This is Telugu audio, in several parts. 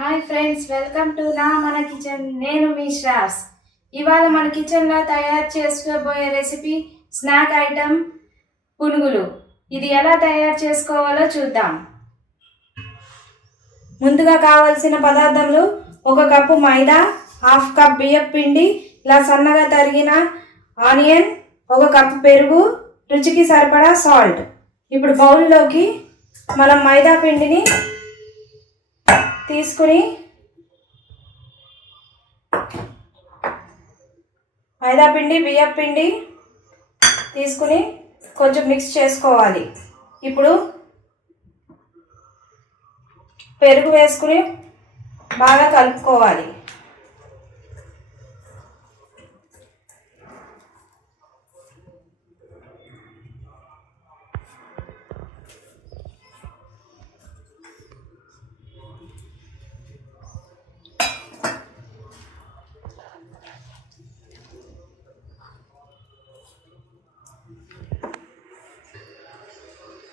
హాయ్ ఫ్రెండ్స్, వెల్కమ్ టు మన కిచెన్. నేను మీ శ్రాస్. ఇవాళ మన కిచెన్లో తయారు చేసుకోబోయే రెసిపీ స్నాక్ ఐటమ్ పునుగులు. ఇది ఎలా తయారు చేసుకోవాలో చూద్దాం. ముందుగా కావలసిన పదార్థాలు: 1 కప్పు మైదా, 1/2 కప్ బియ్యం పిండి, ఇలా సన్నగా తరిగిన ఆనియన్, 1 కప్పు పెరుగు, రుచికి సరిపడా సాల్ట్. ఇప్పుడు బౌల్లోకి మనం మైదా పిండిని తీసుకుని మైదా పిండి బియ్యం పిండి తీసుకుని కొంచెం మిక్స్ చేసుకోవాలి. ఇప్పుడు పెరుగు వేసుకుని బాగా కలుపుకోవాలి.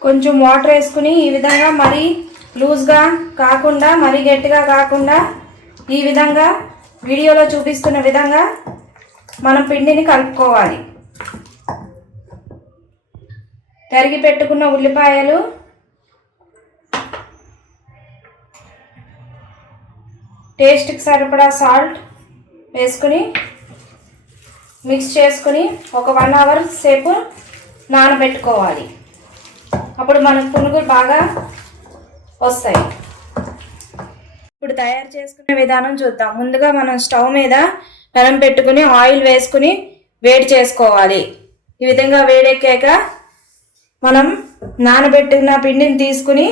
కొంచెం వాటర్ వేసుకుని ఈ విధంగా మరీ లూజ్గా కాకుండా మరీ గట్టిగా కాకుండా ఈ విధంగా వీడియోలో చూపిస్తున్న విధంగా మనం పిండిని కలుపుకోవాలి. తరిగి పెట్టుకున్న ఉల్లిపాయలు, టేస్ట్కి సరిపడా సాల్ట్ వేసుకుని మిక్స్ చేసుకుని ఒక 1 అవర్ సేపు నానబెట్టుకోవాలి. అప్పుడు మనకు పునుగులు బాగా వస్తాయి. ఇప్పుడు తయారు చేసుకునే విధానం చూద్దాం. ముందుగా మనం స్టవ్ మీద పెనం పెట్టుకుని ఆయిల్ వేసుకుని వేడి చేసుకోవాలి. ఈ విధంగా వేడెక్కాక మనం నానబెట్టిన పిండిని తీసుకుని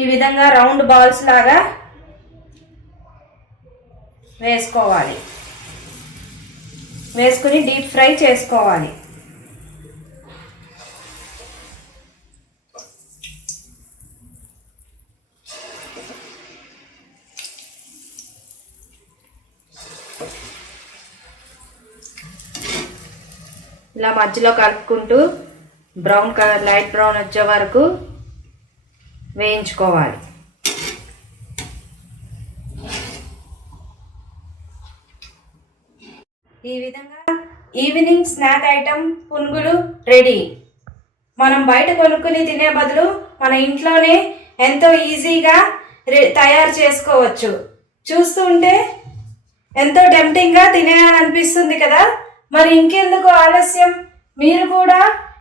ఈ విధంగా రౌండ్ బాల్స్ లాగా వేసుకోవాలి. వేసుకుని డీప్ ఫ్రై చేసుకోవాలి. ఇలా మధ్యలో కలుపుకుంటూ బ్రౌన్ కలర్, లైట్ బ్రౌన్ వచ్చే వరకు వేయించుకోవాలి. ఈ విధంగా ఈవినింగ్ స్నాక్ ఐటమ్ పునుగులు రెడీ. మనం బయట కొనుక్కుని తినే బదులు మన ఇంట్లోనే ఎంతో ఈజీగా తయారు చేసుకోవచ్చు. చూస్తుంటే ఎంతో టెంప్టింగ్గా తినేయాలనిపిస్తుంది కదా. మరి ఇంకెందుకు ఆలస్యం? మీరు కూడా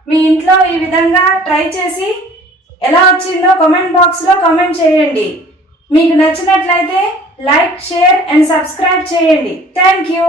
మీ ఇంట్లో ఈ విధంగా ట్రై చేసి ఎలా వచ్చిందో కామెంట్ బాక్స్లో కామెంట్ చేయండి. మీకు నచ్చినట్లయితే లైక్, షేర్ అండ్ సబ్స్క్రైబ్ చేయండి. Thank you.